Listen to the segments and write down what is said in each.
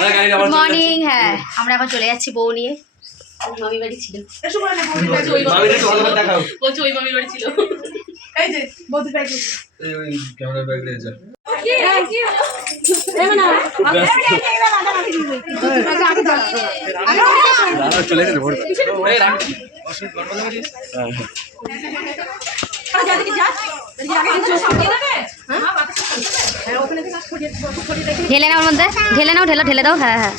Good morning হ্যাঁ আমরা এখন চলে যাচ্ছি বউ নিয়ে। মামি বাড়ি ছিল। মামির একটু ভালো করে দেখাও বলছি ওই মামির বাড়ি ছিল। এই যে বৌদি ব্যাগ এই ওই ক্যামেরা ব্যাগ নিয়ে যা। চলে গেছে ভোর ঢেলে নাও ওর মধ্যে। ঢেলে নাও ঢেলে ঢেলে দাও। হ্যাঁ হ্যাঁ।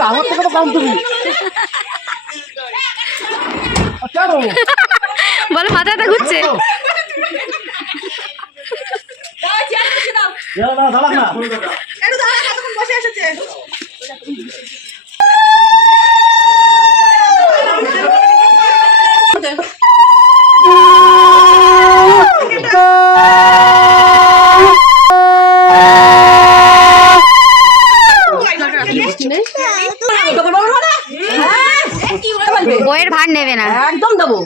আমার থেকে তো কম তুমি কেন বলো মাথা ব্যথা ঘুরছে না দাঁড়া না একটু নেবে না একদম দেবো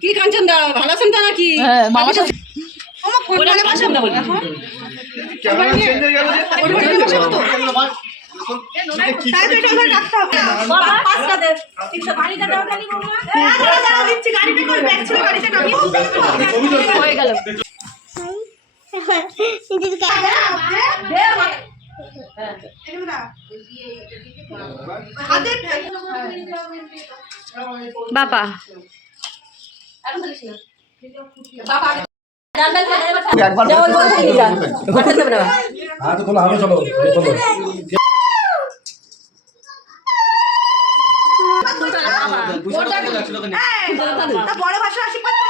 কি কাঞ্চন দা ভালো আছেন তো নাকি হ্যাঁ সাথে মানে হয়ে গেল হয়ে বাবা। বড় ভাষা আশীর্বাদ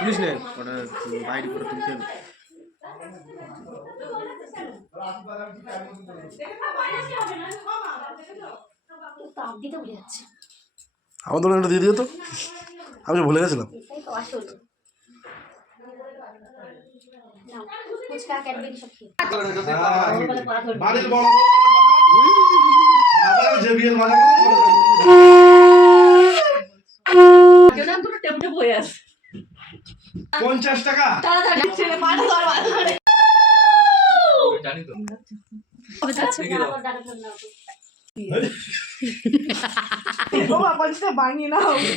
পুলিশ নে। ওটা বাইরে করে তুলতে হবে। আমার দোকানে একটা দিয়ে দিও তো। আমি ভুলে গেছিলাম। বাড়ির বড় আবার মানে আছে। পঞ্চাশ টাকা। জানি তো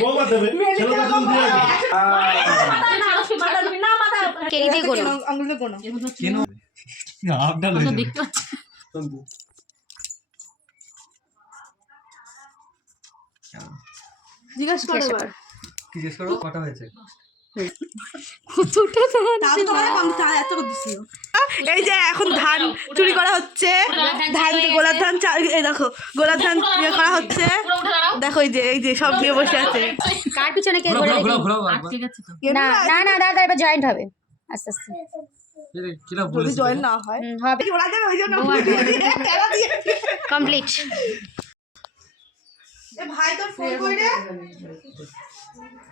বাবা দেবে। দুধ দিয়ে দিয়ে কোনো কেন? হয়ে যাবে জিজ্ঞাসা করো। এবার। কি জিজ্ঞেস করো? কটা হয়েছে? তাও তো তোমার কম চা এত করে দিছিল এই যে এখন ধান চুরি করা হচ্ছে। ধান গোলাপ ধান এই দেখো গোলাপ ধান করা হচ্ছে। দেখো এই যে এই যে সব নিয়ে বসে আছে। কার পিছনে কে না না না দাদা এবার জয়েন্ট হবে। আস্তে আস্তে। যদি জয়েন না হয়। ওরা দেবে ওই জন্য দিয়ে দিয়ে, টেরা দিয়ে। কমপ্লিট ভাই তোর ফোন কই রে? বা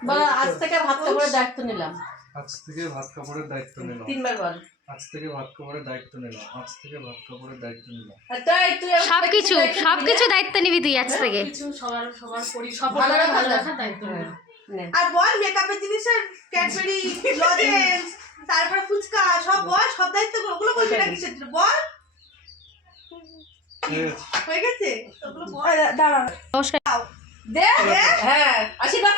আজ থেকে ভাতটা করে দায়িত্ব নিলাম। আজ থেকে ভাত কাপড়ের দায়িত্ব নিলাম। তিনবার বল। আজ থেকে ভাত খাবারের দায়িত্ব নিলাম। আজ থেকে ভাত খাবারের দায়িত্ব নিলাম। সব কিছু সব কিছু দায়িত্ব নিবি। তুই আজ থেকে। আর বল মেকআপের জিনিসের ক্যাডবেরি লজেন্স তারপরে ফুচকা সব বল সব দায়িত্বগুলো ওগুলো বলবি না কিসের জন্য বল হয়ে গেছে? ওগুলো বল। দাঁড়া নমস্কার দে দে। হ্যাঁ। আশীর্বাদ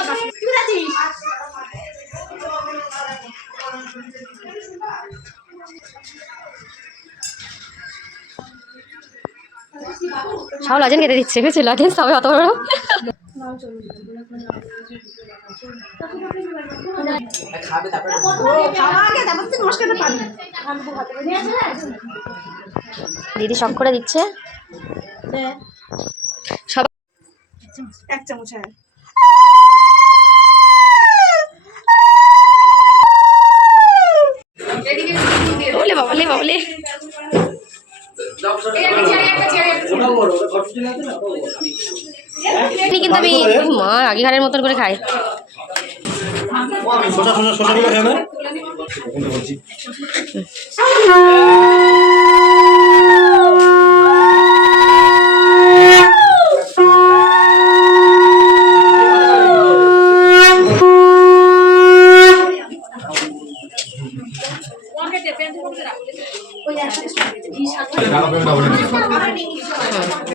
সব লজেন কেটে দিচ্ছে বুঝছি লজেন সবাই অত বড়। দিদি শখ করে দিচ্ছে। সব এক চামচ হ্যাঁ লে বাবা লে কিন্তু আমি মা আগেকারের মতন করে খাই। সোজা সোজা সোজা করে খেয়ে না? বলছি হুম।